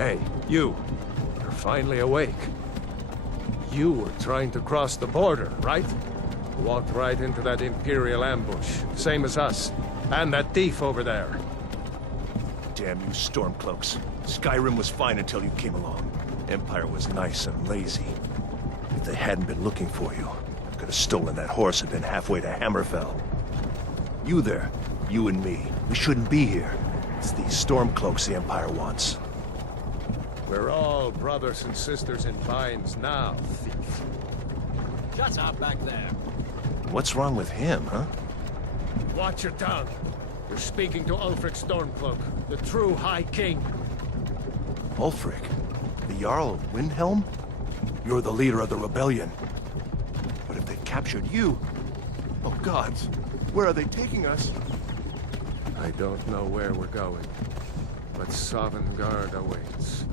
Hey, you. You're finally awake. You were trying to cross the border, right? Walked right into that Imperial ambush, same as us. And that thief over there. Damn you Stormcloaks. Skyrim was fine until you came along. Empire was nice and lazy. If they hadn't been looking for you, I could have stolen that horse and been halfway to Hammerfell. You there, you and me, we shouldn't be here. It's these Stormcloaks the Empire wants. We're all brothers and sisters in binds now, thief. Shut up back there. What's wrong with him, huh? Watch your tongue. You're speaking to Ulfric Stormcloak, the true High King. Ulfric? The Jarl of Windhelm? You're the leader of the rebellion. But if they've captured you... Oh gods, where are they taking us? I don't know where we're going, but Sovngarde awaits.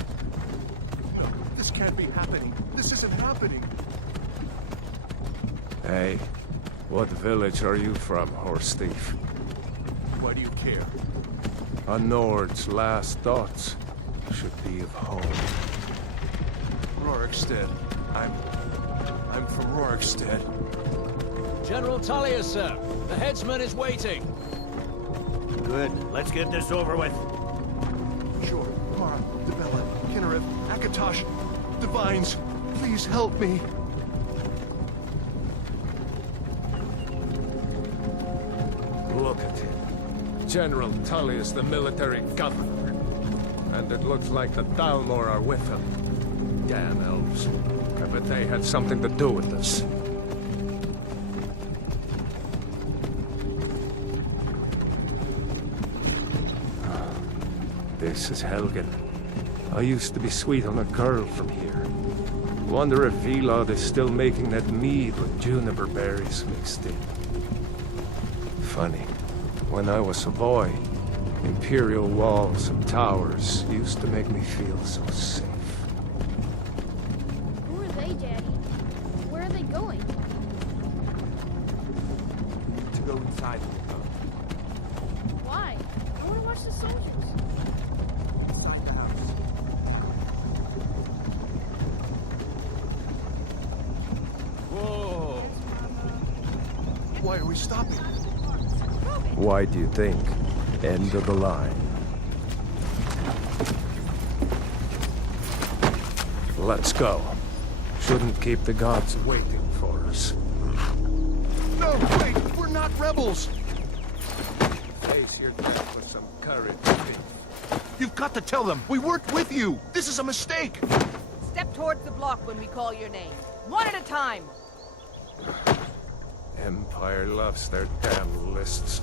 No, this can't be happening. This isn't happening. Hey, what village are you from, horse thief? Why do you care? A Nord's last thoughts should be of home. Rorikstead. I'm from Rorikstead. General Tullius, sir. The headsman is waiting. Good. Let's get this over with. Sure. Mara, Debella, Kinneriv, Akatosh, Divines, please help me. Look at him. General Tullius, the military governor. And it looks like the Dalmor are with him. Damn elves. I bet they had something to do with this. This is Helgen. I used to be sweet on a girl from here. Wonder if Vilod is still making that mead with juniper berries mixed in. Funny. When I was a boy, Imperial walls and towers used to make me feel so safe. Who are they, Daddy? Where are they going? To go inside. Why? I want to watch the soldiers. Inside the house. Whoa! Why are we stopping? Why do you think? End of the line. Let's go. Shouldn't keep the gods waiting for us. No, wait! We're not rebels! Face your death with some courage, thief. You've got to tell them! We weren't with you! This is a mistake! Step towards the block when we call your name. One at a time. Empire loves their damn lists.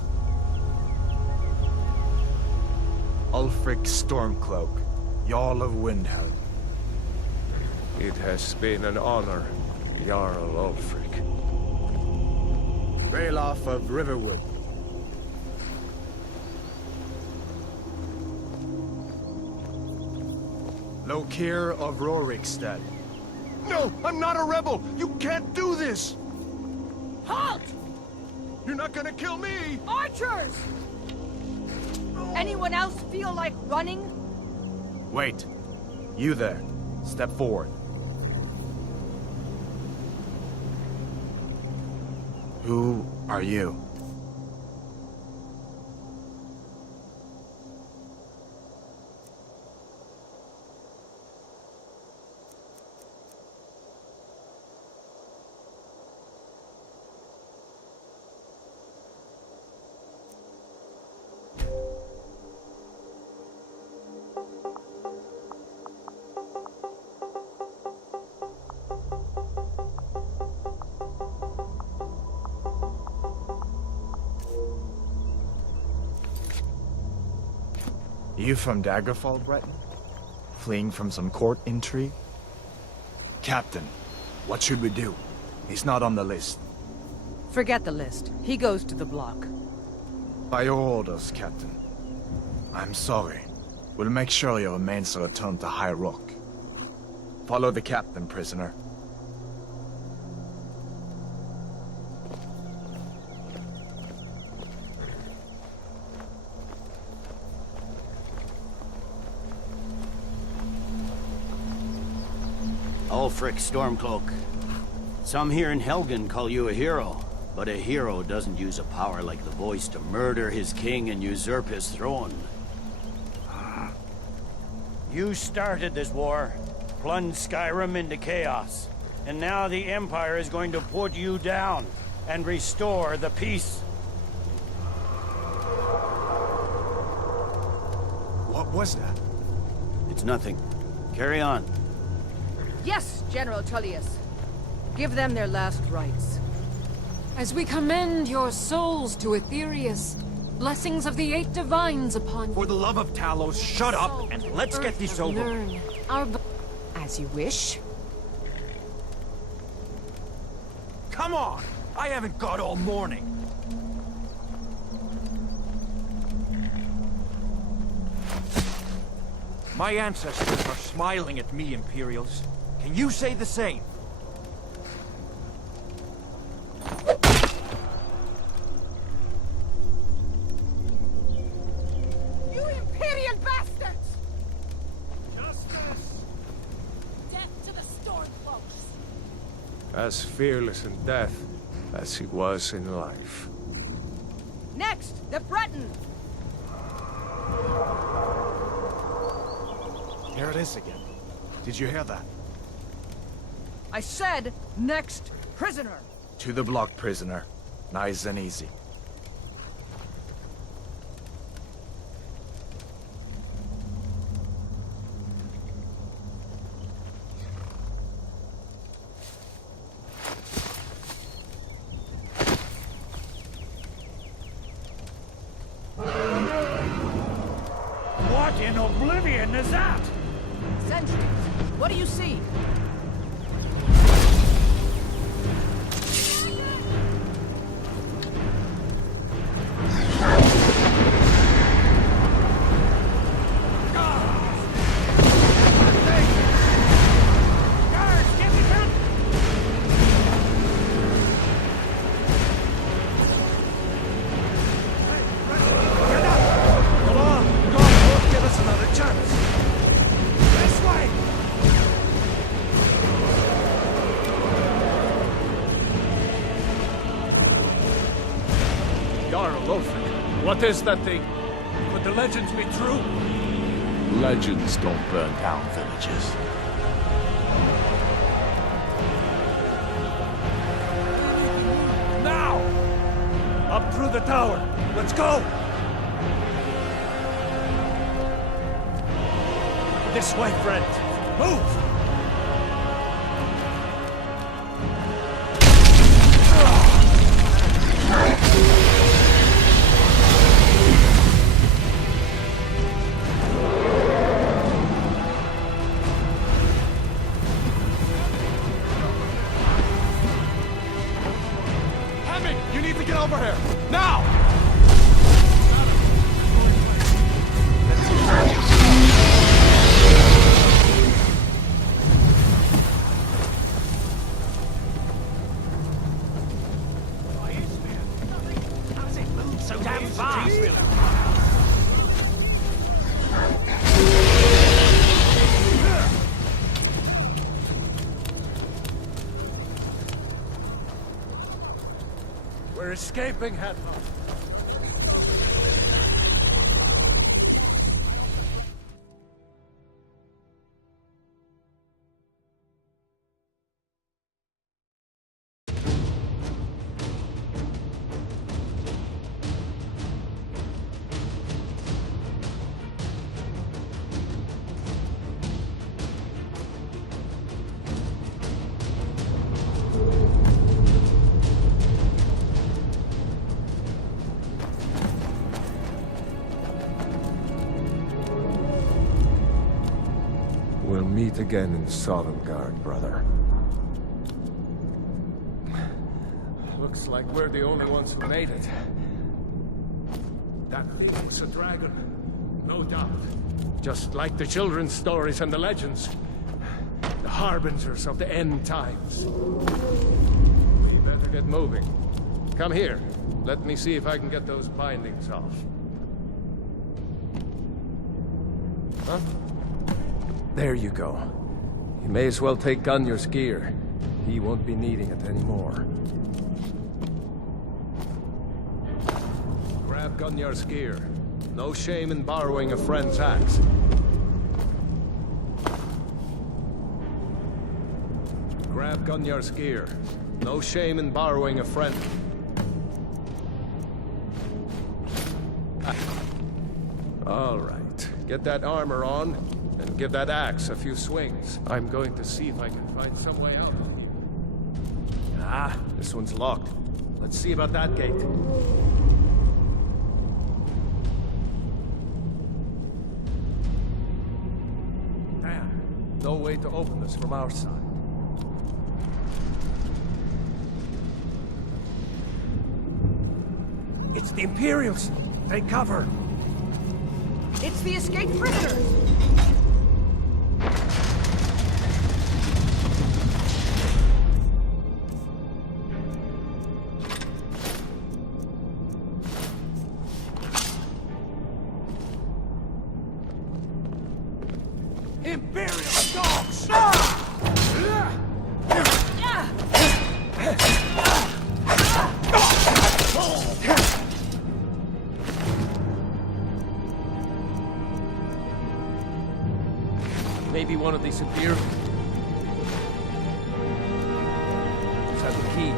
Ulfric Stormcloak, Jarl of Windhelm. It has been an honor, Jarl Ulfric. Ralof of Riverwood. Lokir of Rorikstead. No! I'm not a rebel! You can't do this! Halt! You're not gonna kill me! Archers! Anyone else feel like running? Wait. You there. Step forward. Who are you? You from Daggerfall, Breton? Fleeing from some court intrigue? Captain, what should we do? He's not on the list. Forget the list. He goes to the block. By your orders, Captain. I'm sorry. We'll make sure your remains are returned to High Rock. Follow the captain, prisoner. Ulfric Stormcloak. Some here in Helgen call you a hero, but a hero doesn't use a power like the voice to murder his king and usurp his throne. You started this war, plunged Skyrim into chaos, and now the Empire is going to put you down and restore the peace. What was that? It's nothing. Carry on. Yes, General Tullius. Give them their last rites. As we commend your souls to Aetherius, blessings of the Eight Divines upon you. For the love of Talos, shut up and let's get this over. Learn our as you wish. Come on! I haven't got all morning. My ancestors are smiling at me, Imperials. Can you say the same? You Imperial bastards! Justice! Death to the Stormcloaks! As fearless in death as he was in life. Next, the Breton! Here it is again. Did you hear that? I said, next prisoner! To the block, prisoner. Nice and easy. What in oblivion is that? Sentries, what do you see? What is that thing? Could the legends be true? Legends don't burn down villages. Now! Up through the tower. Let's go! This way, friend. Move! You need to get over here! Now! How's it move so damn fast? We're escaping, Hadlock. We'll meet again in Sovngarde, brother. Looks like we're the only ones who made it. That thing was a dragon, no doubt. Just like the children's stories and the legends. The harbingers of the end times. We better get moving. Come here. Let me see if I can get those bindings off. Huh? There you go. You may as well take Gunjar's gear. He won't be needing it anymore. Grab Gunjar's gear. No shame in borrowing a friend's axe. Grab Gunjar's gear. No shame in borrowing a friend. All right. Get that armor on, and give that axe a few swings. I'm going to see if I can find some way out of here. Ah, this one's locked. Let's see about that gate. Damn. No way to open this from our side. It's the Imperials! Take cover! It's the escaped prisoners! Imperial dogs! Maybe one of these Imperials. Just has the key.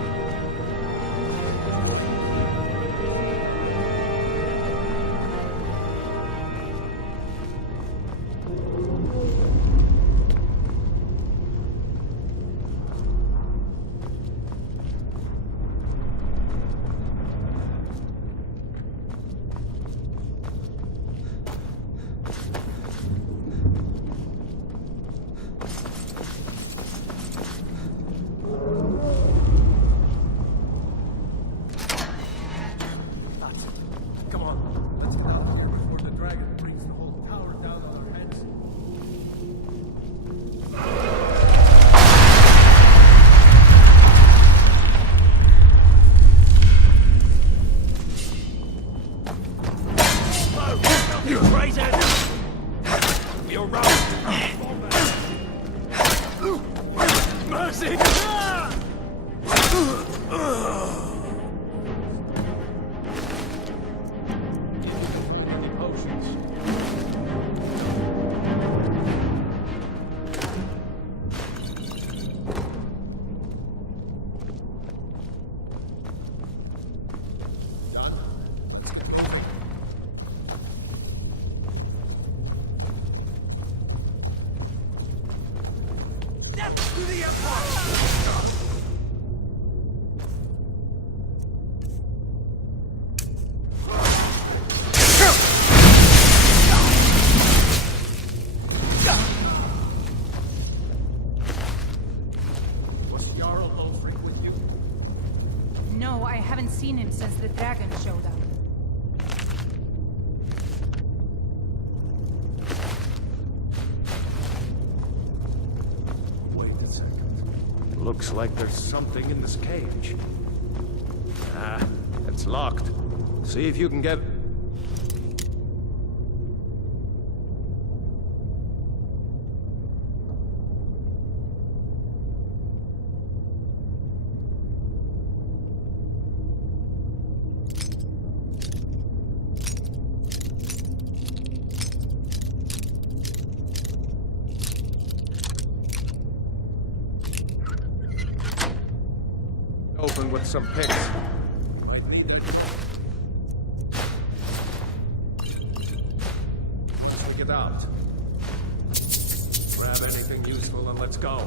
Come on, let's get out of here before the dragon brings the whole tower down on our heads. You traitors! You're right! Mercy! Death to the Empire! Was Jarl Lothric with you? No, I haven't seen him since the dragon showed up. Wait a second. Looks like there's something in this cage. Ah, it's locked. See if you can get... Open with some picks. Might need it. Let's take it out. Grab anything useful and let's go.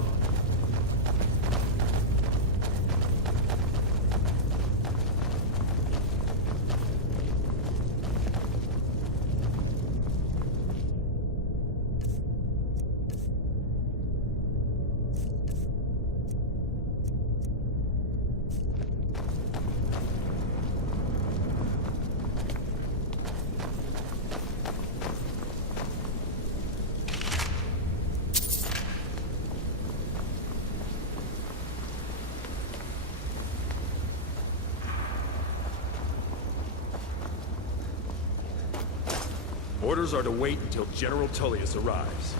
Orders are to wait until General Tullius arrives.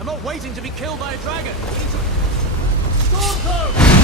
I'm not waiting to be killed by a dragon. We need to... Stormcloak!